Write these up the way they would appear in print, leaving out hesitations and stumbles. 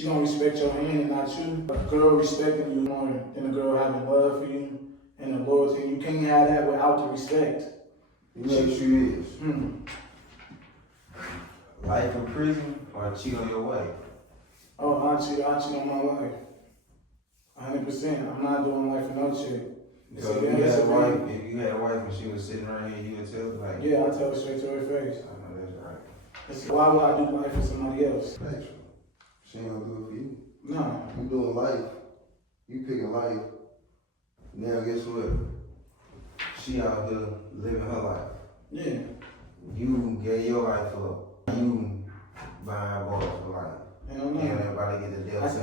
she gonna respect your hand and not you. A girl respecting you more than a girl having love for you and the loyalty. You can't have that without the respect. You know what she is. Life in prison or cheat on your wife? Oh, I cheat on my wife. 100%. I'm not doing life for no chick. So if you had a wife and she was sitting right here, you would tell her, like, yeah, I tell her straight to her face. I know that's right. Why would I do life for somebody else? Natural. She ain't gonna do it for you. No. You doing life. You picking life. Now guess what? She out here living her life. Yeah. You gave your life up. You buying boys for life. Hell no. And everybody get the deal. That's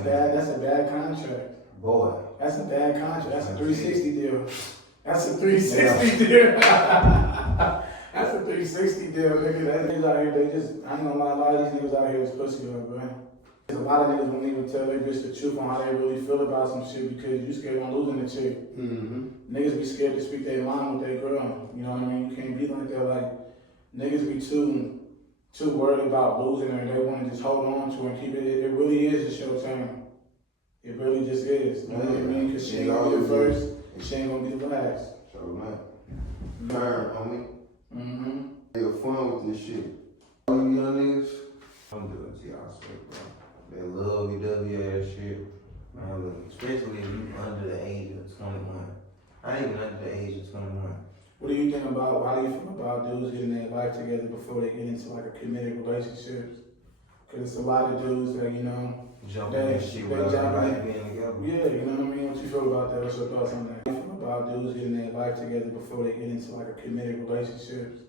a bad contract. Boy. That's a bad contract. That's a 360 deal. That's a 360 deal. That's a 360 deal, nigga. That niggas out here, they just, I ain't gonna lie, a lot of these niggas out here is pussy up, bro. There's a lot of niggas won't even tell their bitch the truth on how they really feel about some shit because you scared on losing the chick. Niggas be scared to speak their mind with their girl. You know what I mean? You can't be like that. Like, niggas be too worried about losing her and they want to just hold on to her and keep it. It really is just your turn. It really just is. You know what I mean? Because she ain't gonna be the first and she ain't gonna be the last. So, man. Turn, homie. Have fun with this shit. All you young niggas, I'm doing it to y'all straight, bro. That lovey-dovey ass shit. Man, look, especially if you under the age of 21. I ain't even under the age of 21. What do you think about, how do you feel about dudes getting their life together before they get into like a committed relationships? Because it's a lot of dudes that, you know, Jumping in shit without everybody being together. Yeah, you know what I mean? What you feel about that? What's your thoughts on that? What do you feel about dudes getting their life together before they get into like a committed relationships?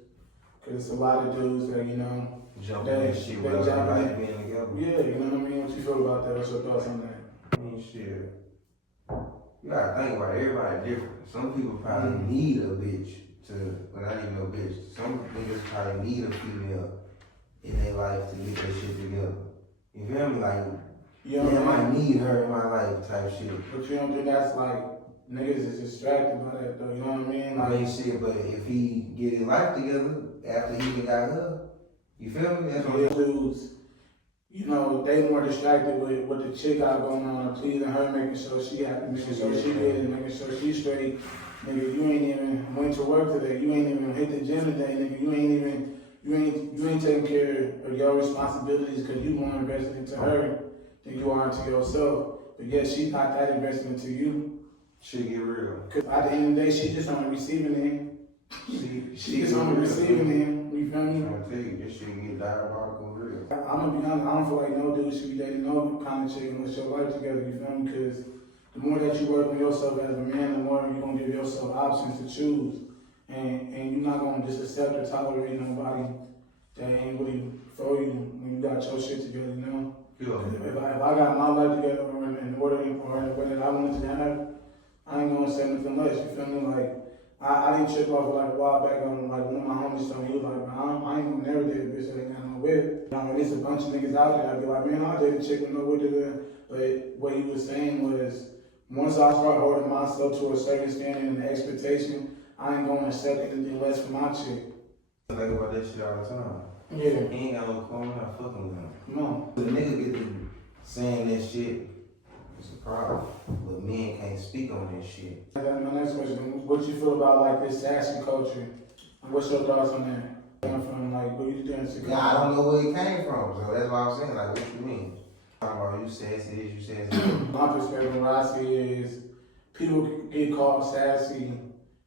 Because it's a lot of dudes that, you know, jumping in shit without everybody being together. Yeah, you know what I mean? What you feel about that? What's your thoughts on that? I mean, shit. You gotta think about it. Everybody different. Some people probably need a bitch but not even no bitch. Some niggas probably need a female in their life to get their shit together. You feel me? Like, you know, I might need her in my life type shit. But you don't think that's like, niggas is distracted by that though, you know what I mean? Like, I mean, shit, but if he get his life together after he even got her, you feel me? That's what dudes, you know, they more distracted with what the chick got going on, pleasing her, making sure she happy, making sure she good, and making sure she's straight. Nigga, you ain't even went to work today. You ain't even hit the gym today, nigga. You ain't taking care of your responsibilities because you more invested into her than you are into yourself. But yet she's not that invested into you. Shit get real. Because at the end of the day, she's just on the receiving end. She just on the receiving end. You feel me? I'm trying to tell you, this shit get diabolical real. I'm gonna be honest, I don't feel like no dude should be dating no kind of chick unless your life together, you feel me? Because the more that you work on yourself as a man, the more you're gonna give yourself options to choose. And you're not gonna just accept or tolerate nobody that ain't really for you when you got your shit together, you know? Yeah. If I got my life together or in order or in the way that I wanted to have, I ain't gonna say nothing less, you feel me? Like, I didn't trip off like a while back on like one of my homies told me, he was like, man, I ain't gonna never date a bitch that ain't got no whip. You know, there's a bunch of niggas out there that'd be like, man, I'll date a chick with no whip to that. But what he was saying was, once I start holding myself to a certain standard and expectation, I ain't gonna accept anything less from my chick. I think about that shit all the time. Yeah. He ain't got no car, I'm not fucking with him. Come on. The nigga get to saying that shit, it's a problem. But men can't speak on that shit. My next question, what you feel about like this sassy culture? And what's your thoughts on that? From like, what you think? Yeah, I don't know where it came from, so that's why I'm saying, like, what you mean? Talking about you sassy this, you sassy that. My perspective, what I see is people get called sassy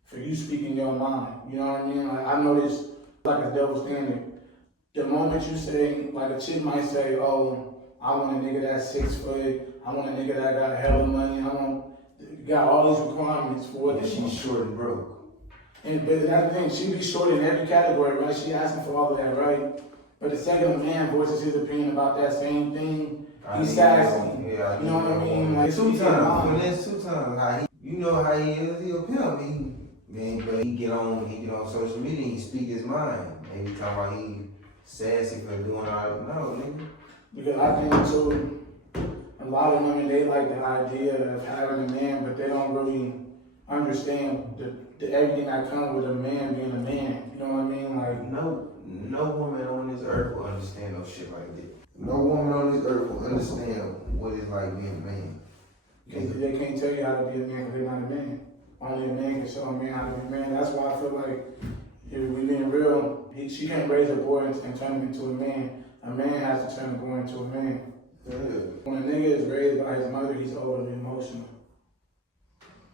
for you speaking your mind. You know what I mean? Like, I know this like a double standard. The moment you say, like a chick might say, oh, I want a nigga that's 6 foot, I want a nigga that got hella money, got all these requirements for what she's short and broke. But that's the thing, she be short in every category, right? She asking for all of that, right? But the second a man voices his opinion about that same thing, he's sassy. Yeah, you know what I mean? Like, two times. When there's 2 times, how you know how he is, he a pimp. He get on social media and he speak his mind. And he talking about he sassy for doing all that. No, nigga. Because I think too, a lot of women, they like the idea of having a man, but they don't really understand the everything that comes with a man being a man. You know what I mean? Like, no woman on this earth will understand no shit like that. no woman on this earth will understand what it's like being a man. Because they can't tell you how to be a man because they're not a man. Only a man can show a man how to be a man. That's why I feel like, if we being real, she can't raise a boy and turn him into a man. A man has to turn a boy into a man. Yeah. When a nigga is raised by his mother, he's overly emotional.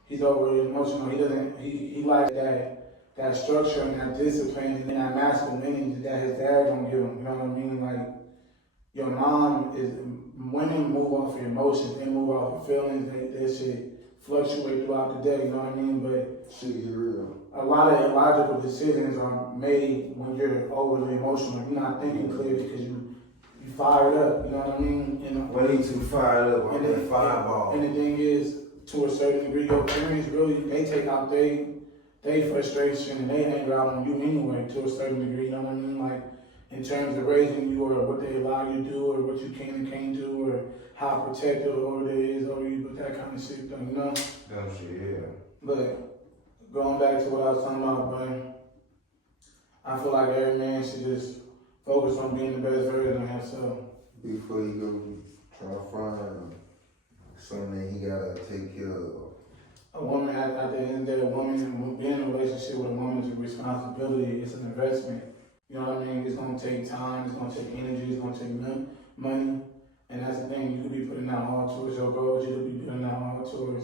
He's overly emotional. He lacks that structure and that discipline and that masculinity that his dad gonna give him. You know what I mean? Like, your mom women move off of emotions, they move off of feelings, that shit fluctuate throughout the day, you know what I mean? But Shit get real. a lot of illogical decisions are made when you're overly emotional. You're not thinking clear because you fired up, you know what I mean? When you too fired up, I'm that fireball. And the thing is, to a certain degree, your parents really, they take out they frustration and they anger out on you anyway, to a certain degree, you know what I mean? Like, in terms of raising you or what they allow you to do or what you can and can't do or how protective or they is over you, but that kind of shit, you know? Dumb shit, yeah. But going back to what I was talking about, bro, I feel like every man should just focus on being the best version of himself. Before you go try to find something that he gotta take care of. A woman, at the end of the day, a woman, being in a relationship with a woman is a responsibility, it's an investment. You know what I mean? It's gonna take time, it's gonna take energy, it's gonna take money. And that's the thing, you could be putting out all towards your goals, you could be putting out all towards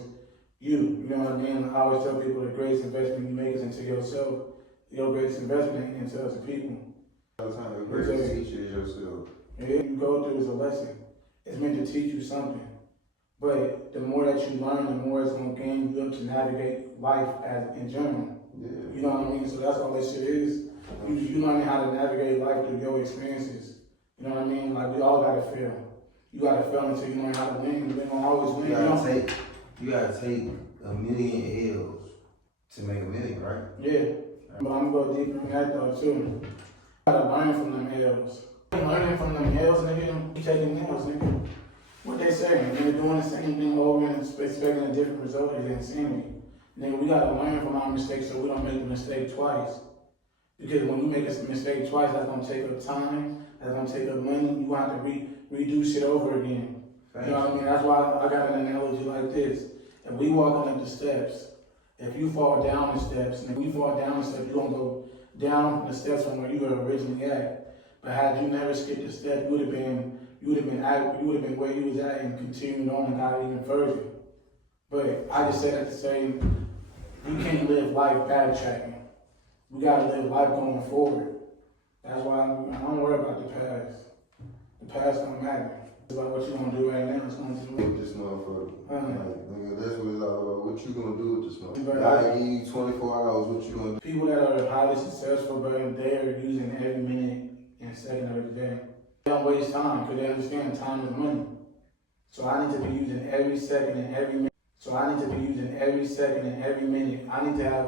you know what I mean? I always tell people the greatest investment you make is into yourself. Your greatest investment ain't into other people. All the time, the greatest teacher is yourself. Yeah, you go through is a lesson. It's meant to teach you something. But the more that you learn, the more it's gonna gain you up to navigate life in general. Yeah. You know what I mean? So that's all that shit is. You learning how to navigate life through your experiences. You know what I mean? Like, we all gotta fail. You gotta fail until you learn how to win. You ain't gonna always win. You gotta take 1,000,000 L's to make 1,000,000, right? Yeah. But I'm gonna go deeper in that though too. You gotta learn from them L's. Learning from them L's, nigga, you taking L's, nigga. What they saying, they're doing the same thing over and expecting a different result is insanity. Nigga, we gotta learn from our mistakes so we don't make the mistake twice. Because when you make a mistake twice, that's gonna take up time, that's gonna take up money, you have to redo shit over again. You know what I mean? That's why I got an analogy like this. If we walking up the steps, if you fall down the steps, and if we fall down the steps, you're gonna go down the steps from where you were originally at. But had you never skipped the step, you would have been where you was at and continued on and got even further. But I just say that to say, you can't live life backtracking. We gotta live life going forward. That's why I don't worry about the past. The past don't matter. It's about what you gonna do right now. It's gonna do With this motherfucker. Like, nigga, that's what it's all about. What you gonna do with this motherfucker? I give you 24 hours, what you gonna do? People that are highly successful, but they are using every minute and second of the day. They don't waste time because they understand time is money. So I need to be using every second and every minute. I need to have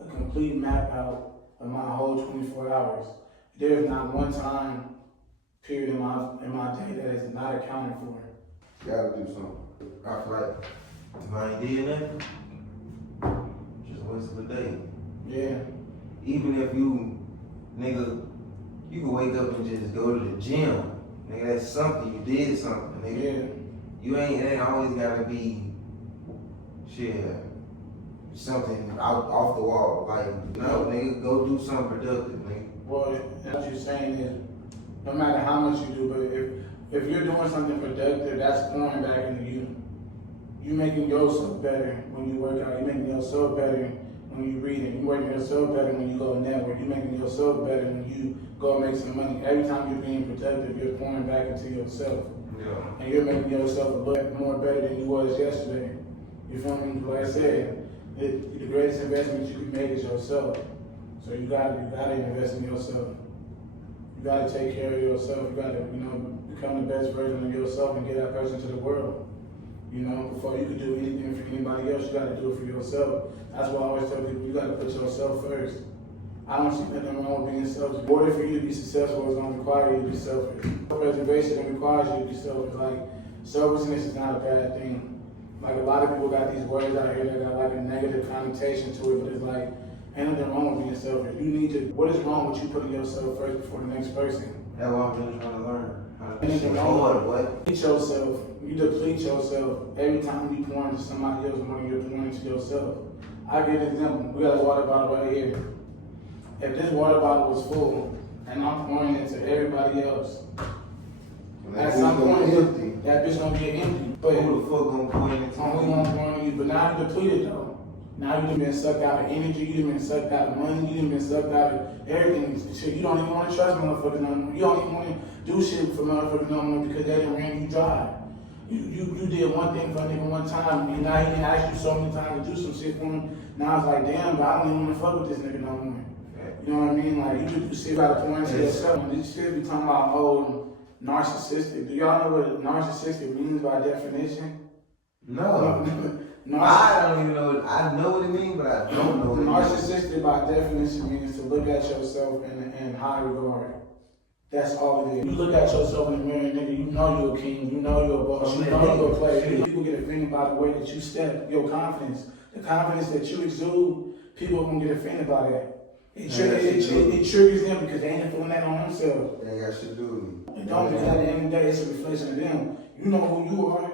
a complete map out of my whole 24 hours. There's not one time period in my day that is not accounted for. You gotta do something. I feel like if I ain't did nothing, just a waste of a day. Yeah. Even if you, nigga, you can wake up and just go to the gym. Nigga, that's something. You did something, nigga. Yeah. You ain't always gotta be shit, something off the wall. Like, no, nigga, go do something productive, nigga. Well, what you're saying is, no matter how much you do, but if you're doing something productive, that's pouring back into you. You're making yourself better when you work out. You're making yourself better when you read it. You're making yourself better when you go network. You're making yourself better when you go make some money. Every time you're being productive, you're pouring back into yourself. Yeah. And you're making yourself a little more better than you was yesterday. You feel me? Like I said, the greatest investment you can make is yourself. So you gotta invest in yourself. You gotta take care of yourself. You gotta, become the best version of yourself and get that person to the world. Before you can do anything for anybody else, you gotta do it for yourself. That's why I always tell people, you gotta put yourself first. I don't see nothing wrong with being selfish. In order for you to be successful, it's gonna require you to be selfish. Self-preservation requires you to be selfish. Like, selfishness is not a bad thing. Like, a lot of people got these words out here that got like a negative connotation to it, but it's like, ain't nothing wrong with being selfish. What is wrong with you putting yourself first before the next person? That's what I'm really trying to learn. Anything wrong with it? Meet yourself. You deplete yourself every time you pour into somebody else more than you're pouring into yourself. I give an example. We got a water bottle right here. If this water bottle was full and I'm pouring into everybody else, at some point that bitch gonna get empty. But who the fuck gonna pour into only gonna pour into you. But now you depleted though. Now you done been sucked out of energy, you done been sucked out of money, you done been sucked out of everything. Shit, you don't even want to trust motherfuckers no more. You don't even want to do shit for motherfuckers no more because they done ran you dry. You did one thing for a nigga one time, and now he didn't ask you so many times to do some shit for him. Now it's like, damn, but I don't even want to fuck with this nigga no more. You know what I mean? Like, you shit gotta pour into yourself. You shit be talking about, oh, narcissistic. Do y'all know what narcissistic means by definition? No. I don't even know it. I know what it means, but I don't know what it means. Narcissistic by definition means to look at yourself in high regard. That's all it is. You look at yourself in the mirror, nigga, you know you're a king, you know you're a boss, you know you're a player. People get offended by the way that you step, your confidence. The confidence that you exude, people are gonna get offended by that. It triggers them because they ain't feeling that on themselves. They got shit to do with it. It don't, because at the end of the day, it's a reflection of them. You know who you are.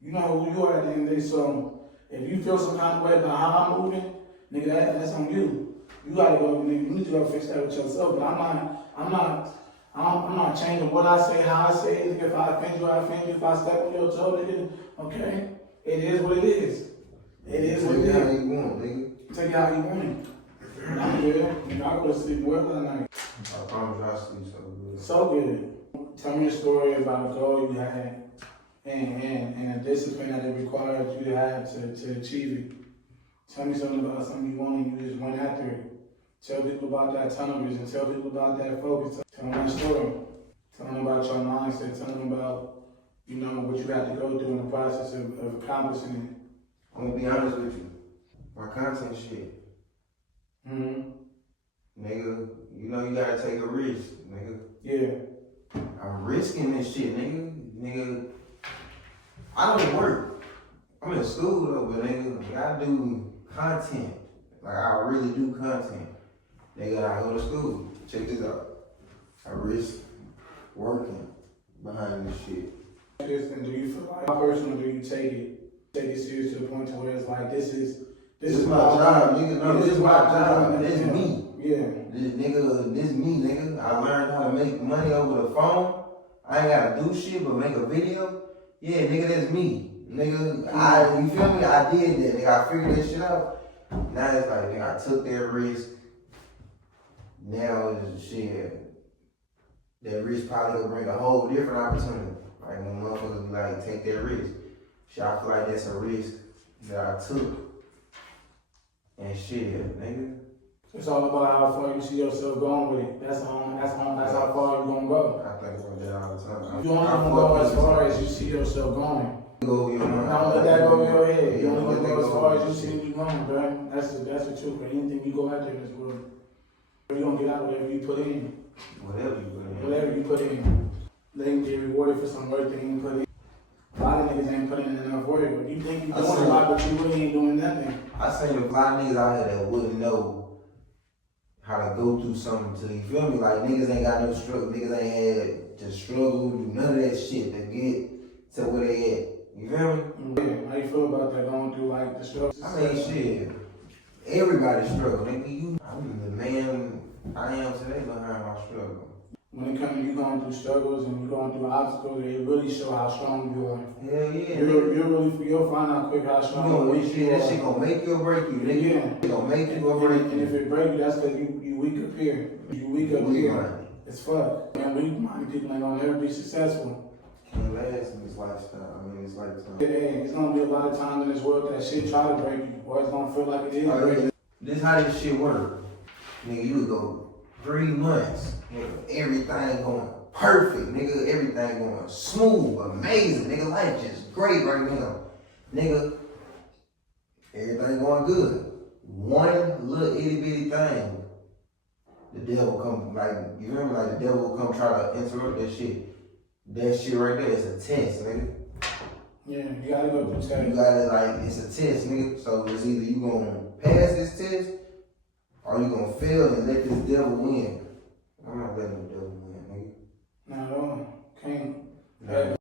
You know who you are at the end of the day. So if you feel some kind of way about how I'm moving, nigga, that's on you. You gotta go, nigga, you need to go fix that with yourself. But I'm not changing what I say, how I say it. If I offend you, I offend you. If I step on your toe, nigga, okay. It is what it is. It is what it is. Take it how you want, nigga. Take it how you want it. I'm good. Nigga, I go to sleep well that night. I promise I sleep so good. So good. Tell me a story about a goal you had and a discipline that it required you to have to achieve it. Tell me something about something you want and you just went after it. Tell people about that tunnel vision. Tell people about that focus. Tell them that story. Tell them about your mindset. Tell them about, you know, what you had to go through in the process of accomplishing it. I'm gonna be honest with you. My content shit. Nigga, you know you gotta take a risk, nigga. Yeah. I'm risking this shit, nigga. I don't work. I'm in school though, but nigga, I do content. Like I really do content. Nigga, I go to school. Check this out. I risk working behind this shit. And do you feel like, how personal do you take it serious to the point to where it's like, this is my job, nigga. No, this is my job. This is me. Yeah. This me, nigga. I learned how to make money over the phone. I ain't gotta do shit but make a video. Yeah, nigga, that's me. Nigga, you feel me? I did that, nigga. I figured that shit out. Now it's like, nigga, I took that risk. Now it's shit. That risk probably will bring a whole different opportunity. Like when motherfuckers be like, take that risk. Shit, I feel like that's a risk that I took. And shit, nigga. It's all about how far you see yourself going with it. That's how far you're gonna go. I think about that all the time. You only gonna go as far as you see yourself going. Go over your mind. Don't let that go over your head. You only gonna go as far as you see you going, bro. That's the truth for anything you go after in this world. You're gonna get out whatever you put in. Whatever you put in. Whatever you put in. They can get rewarded for some work that you put in. A lot of niggas ain't putting in enough work. But you think you're doing a lot, but you really ain't doing nothing. I seen a lot of niggas out here that wouldn't know how to go through something to, you feel me? Like niggas ain't got no struggle, niggas ain't had to struggle, do none of that shit to get to where they at. You feel me? Yeah, how you feel about that going through like the struggle? I mean shit. Everybody struggle, nigga. I'm the man I am today behind my struggle. When it comes to you going through struggles and you going through obstacles, it really show how strong you are. Hell yeah. You'll find out quick how strong you are. That shit gonna make you or break you, nigga. Yeah. It gonna make you or break you. And if it break you, that's because you weak up here. You weak up here. It's fuck. Man, weak-minded people ain't gonna never be successful. Can't last in this lifestyle. I mean, it's lifetime. Yeah, it's gonna be a lot of times in this world that shit try to break you, or it's gonna feel like it is breaking. This how this shit work. Nigga, you would go 3 months, nigga, everything going perfect, nigga, everything going smooth, amazing, nigga, life just great right now. Nigga, everything going good. One little itty bitty thing, the devil come, like, you remember, like, the devil come try to interrupt that shit. That shit right there is a test, nigga. Yeah, you gotta go through tests. You gotta, like, it's a test, nigga. So it's either you gonna pass this test, or you gonna fail and let this devil win. I'm not letting the devil win, nigga. Not at all. Can't. Nah.